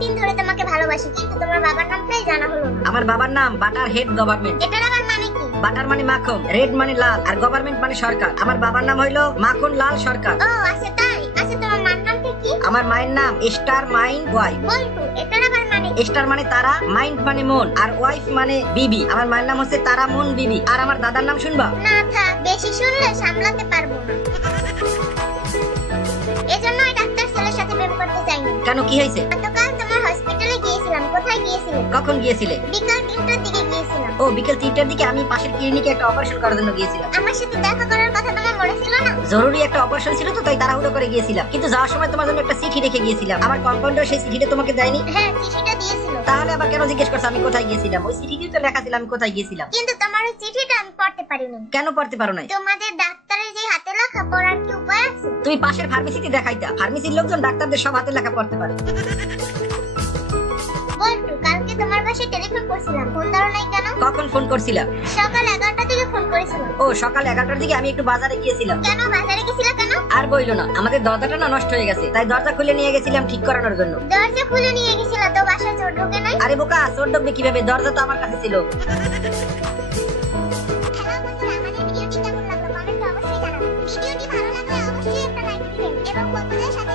দিন ধরে তোমাকে ভালোবাসি, কিন্তু তোমার বাবার নামটাই জানা হলো না। আমার বাবার নাম বাটার হেড গভর্নমেন্ট। এটার আবার মানে কি? বাটার মানে মাখন, রেড মানে লাল, আর গভর্নমেন্ট মানে সরকার। আমার বাবার নাম হইলো মাখন লাল সরকার। ও আচ্ছা তাই। আচ্ছা তোমার মার নামটা কি? আমার মায়ের নাম স্টার মাইন্ড ওয়াইফ। বল্টু, এটার আবার মানে কি? স্টার মানে তারা, মাইন্ড মানে মন, আর ওয়াইফ মানে বিবি। আমার মায়ের নাম হচ্ছে তারা মন বিবি। আর আমার দাদার নাম শুনবা? না থাক, বেশি শুনলে সামলাতে পারবো না। এজন্য ওই ডাক্তার ছেলের সাথে প্রেম করতে চাইনি। কেন, কি হয়েছে? গতকাল তোমার হসপিটালে গিয়েছিলাম। কোথায় গিয়েছিলে? কখন গিয়েছিলে? বিকাল 3টার দিকে গিয়েছিলাম। ও বিকেল 3টার দিকে আমি পাশের ক্লিনিকে একটা অপারেশন করার জন্য গিয়েছিলাম। আমার সাথে দেখা করার কথা তোমার মনে ছিল না? জরুরি একটা অপারেশন ছিল তো, তাই তাড়াহুড়ো করে গিয়েছিলাম। কিন্তু যাওয়ার সময় তোমার জন্য একটা চিঠি রেখে গিয়েছিলাম। আমার কম্পাউন্ডার সেই চিঠিটা তোমাকে দেয়নি? হ্যাঁ, চিঠিটা দিয়েছিল। তাহলে আবার কেন জিজ্ঞেস করছো আমি কোথায় গিয়েছিলাম? ওই চিঠিতে তো লেখা ছিল আমি কোথায় গিয়েছিলাম। কিন্তু তোমার ওই চিঠিটা আমি পড়তে পারিনি। কেন পড়তে পারো নাই? তোমাদের ডাক্তারের যে হাতে লেখা পড়ার কি উপায় আছে? তুমি পাশের ফার্মেসিতে দেখাইতা। ফার্মেসির লোকজন ডাক্তারদের সব হাতে লেখা পড়তে পারে। বল্টু, কালকে তোমার বাসায় টেলিফোন করছিলাম, ফোন ধরো নাই কেন? কখন ফোন করছিলাম? সকাল 11টা থেকে ফোন করেছিলাম। ও সকাল 11টার দিকে আমি একটু বাজারে গিয়েছিলাম। কেন বাজারে গেছিলা কেন? আর বইলো না, আমাদের দরজাটা না নষ্ট হয়ে গেছে, তাই দরজা খুলে নিয়ে গেছিলাম ঠিক করানোর জন্য। দরজা খুলে নিয়ে গেছিলা তো বাসায় চোর ঢোকে নাই? আরে বোকা, চোর ঢুকবে কিভাবে? দরজা তো আমার কাছে ছিল। হ্যালো বন্ধুরা, আমাদের ভিডিওটি কেমন লাগলো কমেন্টে অবশ্যই জানাবেন। ভিডিওটি ভালো লাগলে অবশ্যই একটা লাইক দিবেন এবং বন্ধুদের সাথে